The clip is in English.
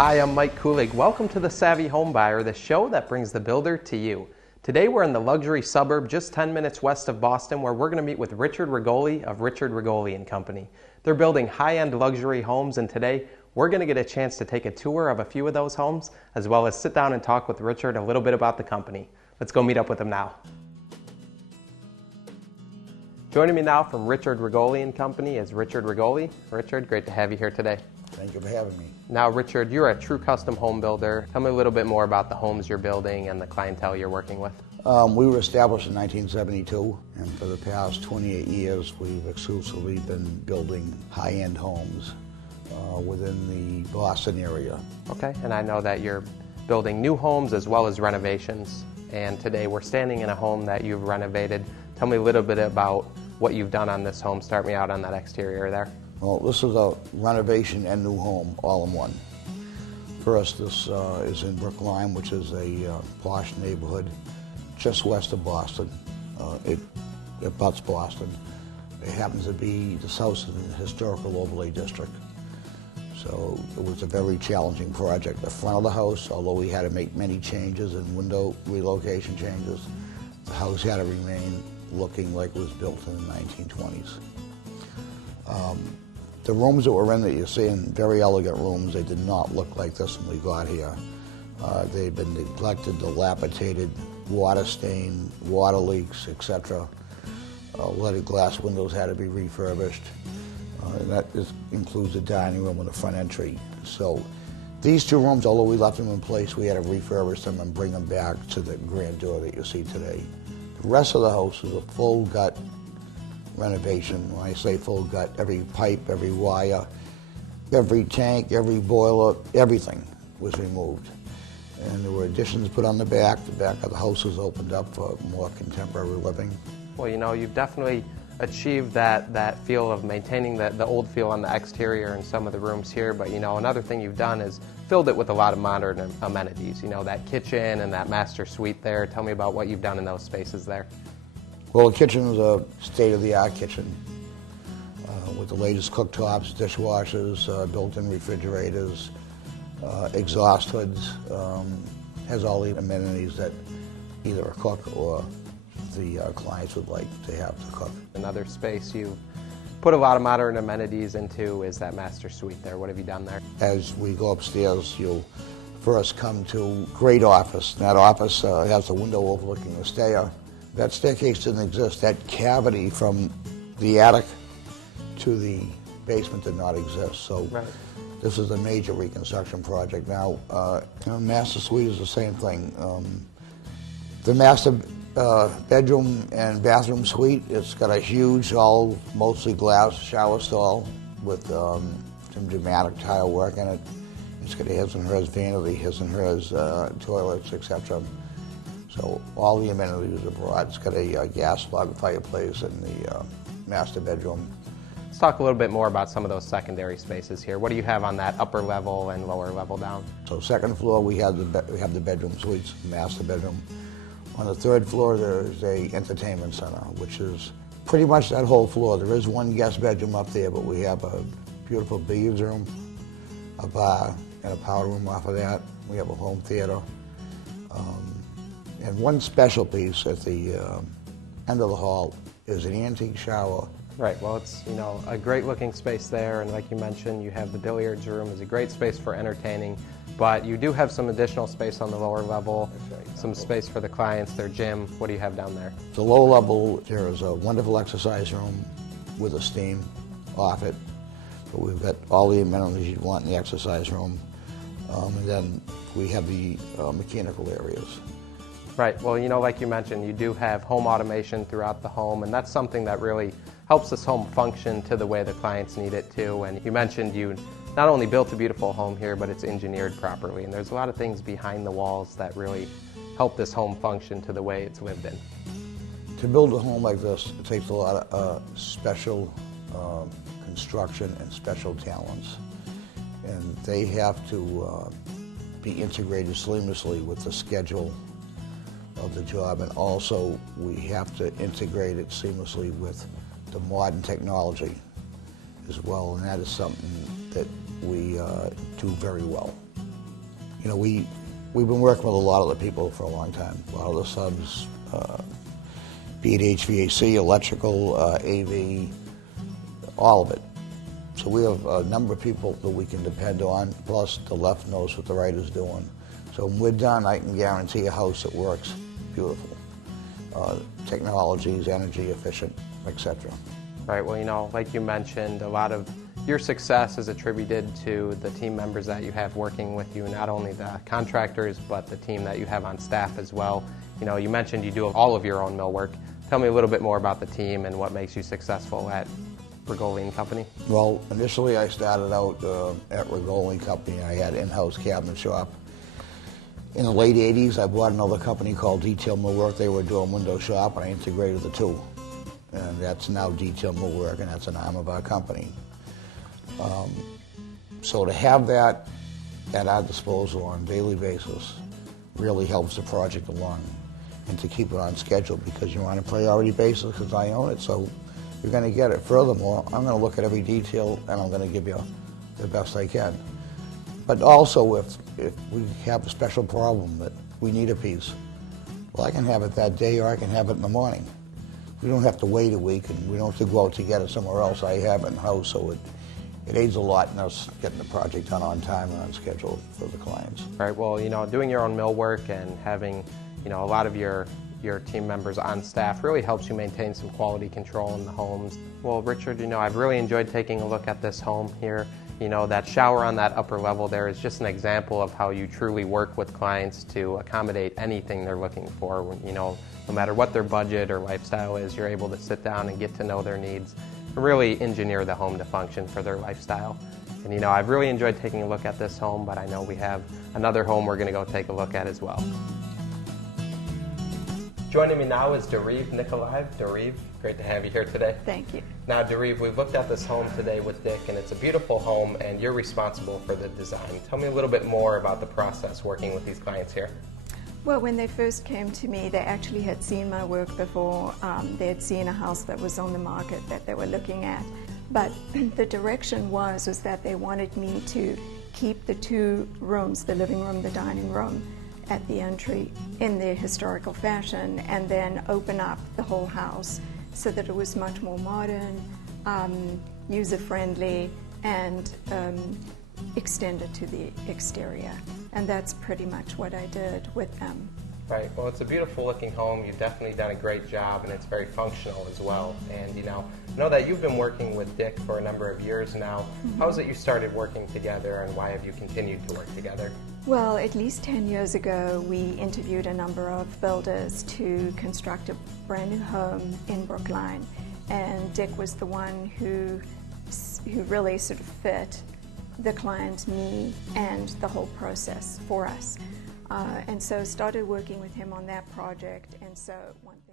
Hi, I'm Mike Kulig. Welcome to the Savvy Homebuyer, the show that brings the builder to you. Today we're in the luxury suburb just 10 minutes west of Boston, where we're going to meet with Richard Rigoli of Rigoli Company. They're building high-end luxury homes, and today we're going to get a chance to take a tour of a few of those homes, as well as sit down and talk with Richard a little bit about the company. Let's go meet up with him now. Joining me now from Rigoli Company is Richard Rigoli. Richard, great to have you here today. Thank you for having me. Now, Richard, you're a true custom home builder. Tell me a little bit more about the homes you're building and the clientele you're working with. We were established in 1972, and for the past 28 years, we've exclusively been building high-end homes within the Boston area. Okay, and I know that you're building new homes as well as renovations, and today we're standing in a home that you've renovated. Tell me a little bit about what you've done on this home. Start me out on that exterior there. Well, this is a renovation and new home all in one. First, this is in Brookline, which is a posh neighborhood just west of Boston. It butts Boston. It happens to be the south of the historical overlay district. So it was a very challenging project. The front of the house, although we had to make many changes and window relocation changes, the house had to remain looking like it was built in the 1920s. The rooms that we're in that you're seeing, very elegant rooms, they did not look like this when we got here. They've been neglected, dilapidated, water stain, water leaks, etc. Leaded glass windows had to be refurbished. And that includes the dining room and the front entry. So these two rooms, although we left them in place, we had to refurbish them and bring them back to the grandeur that you see today. The rest of the house is a full gut renovation. When I say full gut, every pipe, every wire, every tank, every boiler, everything was removed. And there were additions put on the back. The back of the house was opened up for more contemporary living. Well, you know, you've definitely achieved that feel of maintaining the old feel on the exterior in some of the rooms here, but you know, another thing you've done is filled it with a lot of modern amenities. You know, that kitchen and that master suite there. Tell me about what you've done in those spaces there. Well, the kitchen is a state-of-the-art kitchen with the latest cooktops, dishwashers, built-in refrigerators, exhaust hoods. Has all the amenities that either a cook or the clients would like to have to cook. Another space you've put a lot of modern amenities into is that master suite there. What have you done there? As we go upstairs, you'll first come to a great office. That office has a window overlooking the stair. That staircase didn't exist. That cavity from the attic to the basement did not exist. So right. This is a major reconstruction project. Now, master suite is the same thing. The master bedroom and bathroom suite, it's got a huge, all mostly glass shower stall with some dramatic tile work in it. It's got a his and hers vanity, his and hers toilets, etc. So all the amenities are brought. It's got a gas log fireplace in the master bedroom. Let's talk a little bit more about some of those secondary spaces here. What do you have on that upper level and lower level down? So second floor, we have the bedroom suites, master bedroom. On the third floor, there's a entertainment center, which is pretty much that whole floor. There is one guest bedroom up there, but we have a beautiful billiards room, a bar, and a powder room off of that. We have a home theater. And one special piece at the end of the hall is an antique shower. Right, well, it's, you know, a great looking space there, and like you mentioned, you have the billiards room. It's a great space for entertaining, but you do have some additional space on the lower level, some space for the clients, their gym. What do you have down there? The low level, there is a wonderful exercise room with a steam off it. But we've got all the amenities you'd want in the exercise room. And then we have the mechanical areas. Right, well, you know, like you mentioned, you do have home automation throughout the home, and that's something that really helps this home function to the way the clients need it to. And you mentioned you not only built a beautiful home here, but it's engineered properly. And there's a lot of things behind the walls that really help this home function to the way it's lived in. To build a home like this, it takes a lot of special construction and special talents. And they have to be integrated seamlessly with the schedule of the job, and also we have to integrate it seamlessly with the modern technology as well, and that is something that we do very well. You know, we've been working with a lot of the people for a long time. A lot of the subs, be it HVAC, electrical, AV, all of it. So we have a number of people that we can depend on, plus the left knows what the right is doing. So when we're done, I can guarantee a house that works beautiful. Technology is energy efficient, etc. Right, well, you know, like you mentioned, a lot of your success is attributed to the team members that you have working with you, not only the contractors, but the team that you have on staff as well. You know, you mentioned you do all of your own millwork. Tell me a little bit more about the team and what makes you successful at Rigoli Company. Well, initially I started out at Rigoli Company. I had in-house cabinet shop. In the late 80s, I bought another company called Detail Millwork. They were doing window shop, and I integrated the two. And that's now Detail Millwork, and that's an arm of our company. So to have that at our disposal on a daily basis really helps the project along, and to keep it on schedule, because you're on a priority basis, because I own it, so you're going to get it. Furthermore, I'm going to look at every detail, and I'm going to give you the best I can. But also, if we have a special problem that we need a piece, well, I can have it that day, or I can have it in the morning. We don't have to wait a week, and we don't have to go out to get it somewhere else. I have it in-house, so it aids a lot in us getting the project done on time and on schedule for the clients. Right, well, you know, doing your own millwork and having, you know, a lot of your team members on staff really helps you maintain some quality control in the homes. Well, Richard, you know, I've really enjoyed taking a look at this home here. You know, that shower on that upper level there is just an example of how you truly work with clients to accommodate anything they're looking for. You know, no matter what their budget or lifestyle is, you're able to sit down and get to know their needs and really engineer the home to function for their lifestyle. And you know, I've really enjoyed taking a look at this home, but I know we have another home we're going to go take a look at as well. Joining me now is Dariv Nikolaev. Dariv, great to have you here today. Thank you. Now, Dariv, we've looked at this home today with Dick, and it's a beautiful home, and you're responsible for the design. Tell me a little bit more about the process working with these clients here. Well, when they first came to me, they actually had seen my work before. They had seen a house that was on the market that they were looking at. But the direction was that they wanted me to keep the two rooms, the living room, the dining room, at the entry in their historical fashion, and then open up the whole house so that it was much more modern, user-friendly, and extended to the exterior. And that's pretty much what I did with them. Right, well, it's a beautiful looking home. You've definitely done a great job, and it's very functional as well. And you know that you've been working with Dick for a number of years now. How is it you started working together, and why have you continued to work together? Well, at least 10 years ago, we interviewed a number of builders to construct a brand new home in Brookline, and Dick was the one who really sort of fit the client's need and the whole process for us. And so started working with him on that project, and so one thing